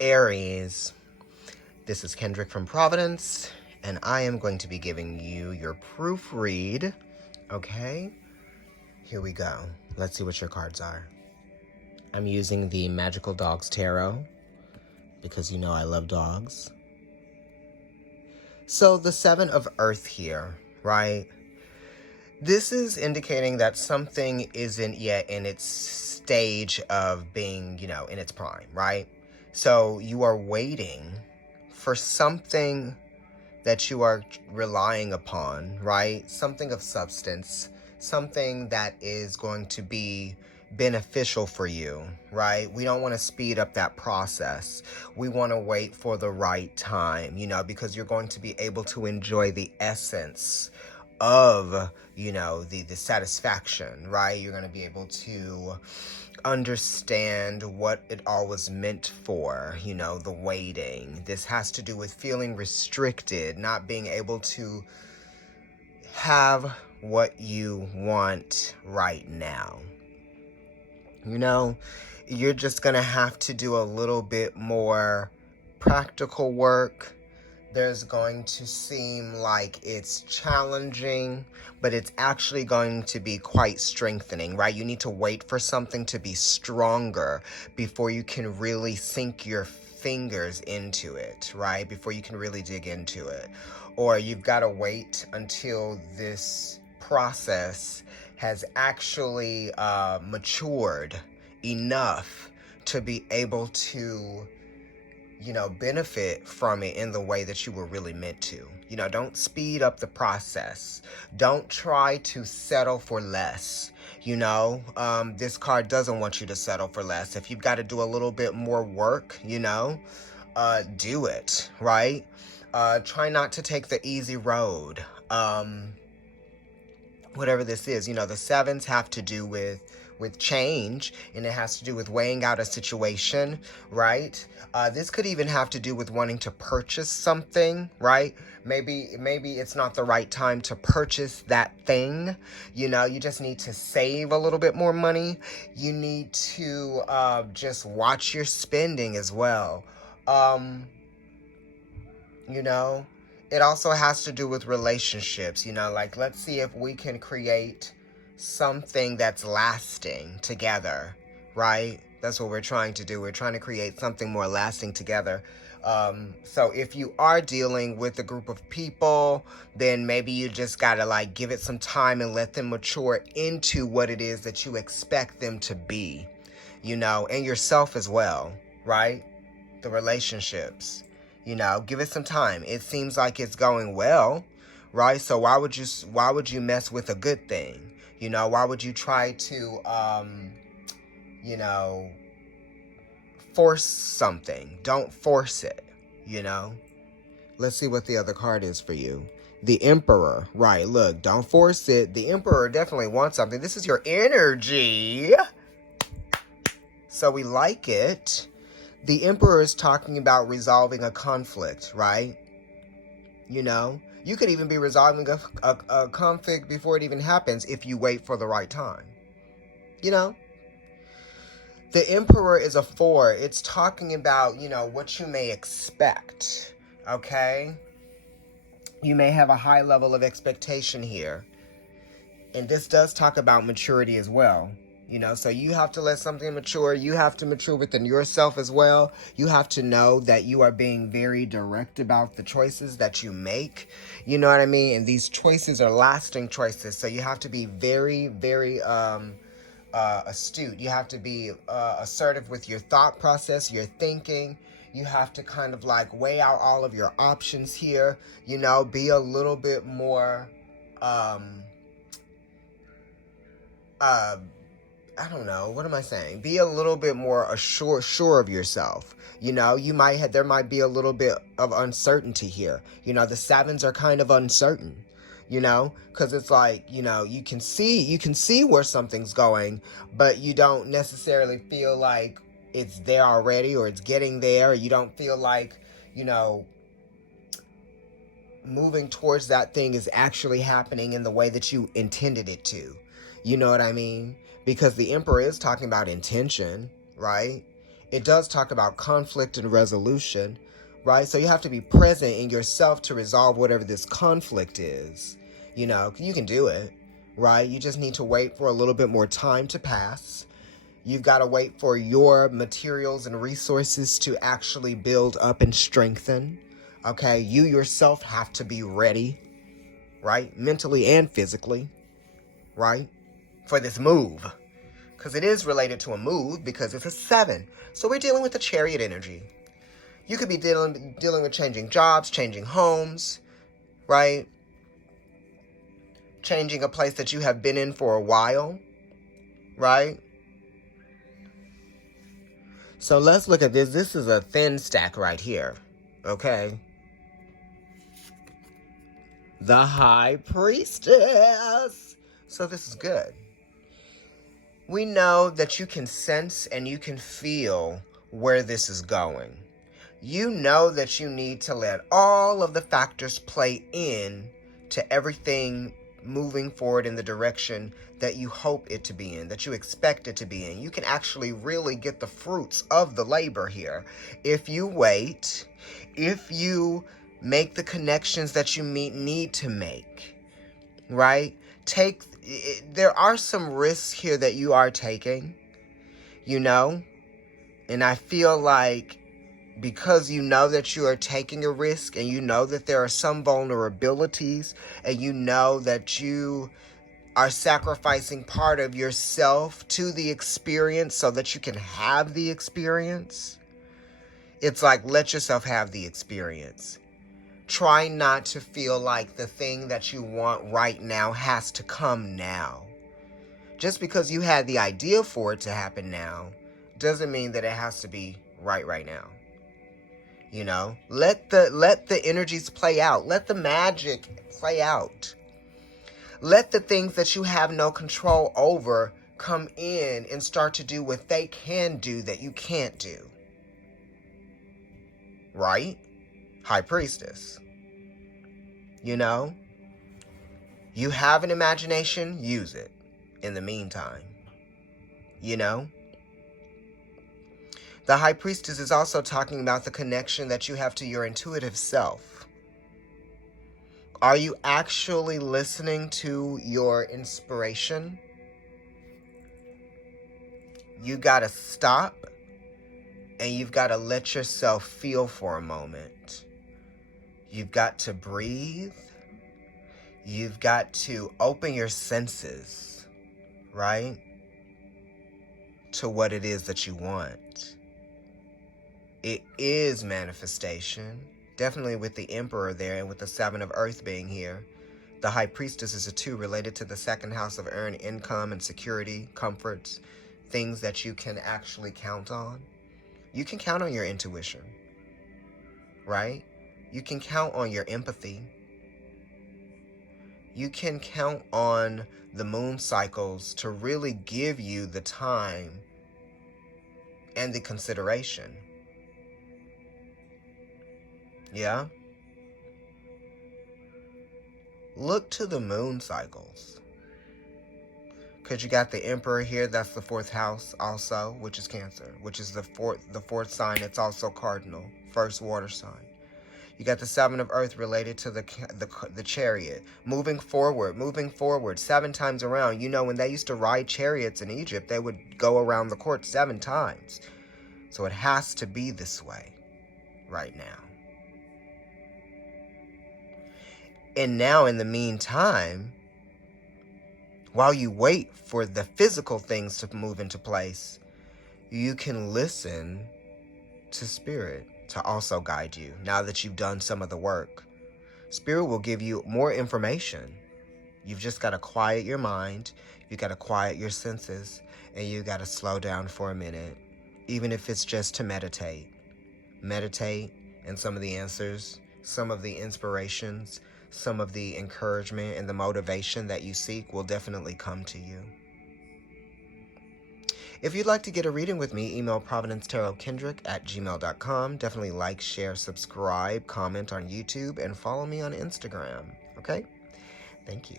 Aries, this is Kendrick from Providence, and I am going to be giving you your proofread, okay? Here we go. Let's see what your cards are. I'm using the Magical Dogs Tarot, because you know I love dogs. So the Seven of Earth here, right? This is indicating that something isn't yet in its stage of being, in its prime, right? So you are waiting for something that you are relying upon, right? Something of substance, something that is going to be beneficial for you, right? We don't want to speed up that process. We want to wait for the right time, because you're going to be able to enjoy the essence of, the satisfaction, right? You're going to be able to understand what it all was meant for, the waiting. This has to do with feeling restricted, not being able to have what you want right now. You're just going to have to do a little bit more practical work. There's going to seem like it's challenging, but it's actually going to be quite strengthening, right? You need to wait for something to be stronger before you can really sink your fingers into it, right? Before you can really dig into it. Or you've got to wait until this process has actually matured enough to be able to benefit from it in the way that you were really meant to. Don't speed up the process. Don't try to settle for less. This card doesn't want you to settle for less. If you've got to do a little bit more work, do it, right? Try not to take the easy road. Whatever this is, the sevens have to do with change, and it has to do with weighing out a situation, right? This could even have to do with wanting to purchase something, right? Maybe it's not the right time to purchase that thing. You just need to save a little bit more money. You need to just watch your spending as well. It also has to do with relationships, like let's see if we can create something that's lasting together, right? That's what we're trying to do. We're trying to create something more lasting together. So if you are dealing with a group of people, then maybe you just gotta give it some time and let them mature into what it is that you expect them to be, and yourself as well, right? The relationships, give it some time. It seems like it's going well, right? So why would you mess with a good thing? Why would you try to, force something? Don't force it, Let's see what the other card is for you. The Emperor, right? Look, don't force it. The Emperor definitely wants something. This is your energy. So we like it. The Emperor is talking about resolving a conflict, right? You could even be resolving a conflict before it even happens if you wait for the right time. The Emperor is a 4. It's talking about, what you may expect, okay? You may have a high level of expectation here. And this does talk about maturity as well. So you have to let something mature. You have to mature within yourself as well. You have to know that you are being very direct about the choices that you make. You know what I mean? And these choices are lasting choices. So you have to be very, very astute. You have to be assertive with your thought process, your thinking. You have to kind of weigh out all of your options here. Be a little bit more... I don't know. What am I saying? Be a little bit more sure of yourself. There might be a little bit of uncertainty here. The sevens are kind of uncertain, because it's you can see where something's going, but you don't necessarily feel like it's there already or it's getting there. You don't feel like, moving towards that thing is actually happening in the way that you intended it to. You know what I mean? Because the Emperor is talking about intention, right? it does talk about conflict and resolution, right? So you have to be present in yourself to resolve whatever this conflict is. You know, you can do it, right? You just need to wait for a little bit more time to pass. You've got to wait for your materials and resources to actually build up and strengthen. Okay, you yourself have to be ready, right? Mentally and physically, right? For this move. Because it is related to a move because it's a 7. So we're dealing with the Chariot energy. You could be dealing with changing jobs, changing homes, right? Changing a place that you have been in for a while, right? So let's look at this. This is a thin stack right here, okay? The High Priestess. So this is good. We know that you can sense and you can feel where this is going. You know that you need to let all of the factors play in to everything moving forward in the direction that you hope it to be in, that you expect it to be in. You can actually really get the fruits of the labor here if you wait, if you make the connections that you need to make, right? There are some risks here that you are taking, you know, and I feel like because you know that you are taking a risk and you know that there are some vulnerabilities and you know that you are sacrificing part of yourself to the experience so that you can have the experience, it's like, let yourself have the experience. Try not to feel like the thing that you want right now has to come now. Just because you had the idea for it to happen now doesn't mean that it has to be right now. You know, let the energies play out. Let the magic play out. Let the things that you have no control over come in and start to do what they can do that you can't do. Right? High Priestess. You know? You have an imagination, use it in the meantime. You know? The High Priestess is also talking about the connection that you have to your intuitive self. Are you actually listening to your inspiration? You gotta stop and you've gotta let yourself feel for a moment. You've got to breathe. You've got to open your senses, right? To what it is that you want. It is manifestation. Definitely with the Emperor there and with the 7 of Earth being here. The High Priestess is a 2 related to the 2nd house of earned income and security, comforts, things that you can actually count on. You can count on your intuition, right? You can count on your empathy. You can count on the moon cycles to really give you the time and the consideration. Yeah? Look to the moon cycles. Because you got the Emperor here, that's the 4th house also, which is Cancer, which is the fourth sign. It's also cardinal, first water sign. You got the 7 of Earth related to the Chariot. Moving forward, 7 times around. You know, when they used to ride chariots in Egypt, they would go around the court 7 times. So it has to be this way right now. And now, in the meantime, while you wait for the physical things to move into place, you can listen to Spirit to also guide you. Now that you've done some of the work, Spirit will give you more information. You've just got to quiet your mind. You got to quiet your senses, and you got to slow down for a minute, even if it's just to meditate. Meditate, and some of the answers, some of the inspirations, some of the encouragement and the motivation that you seek will definitely come to you. If you'd like to get a reading with me, email providencetarotkendrick@gmail.com. Definitely like, share, subscribe, comment on YouTube, and follow me on Instagram. Okay? Thank you.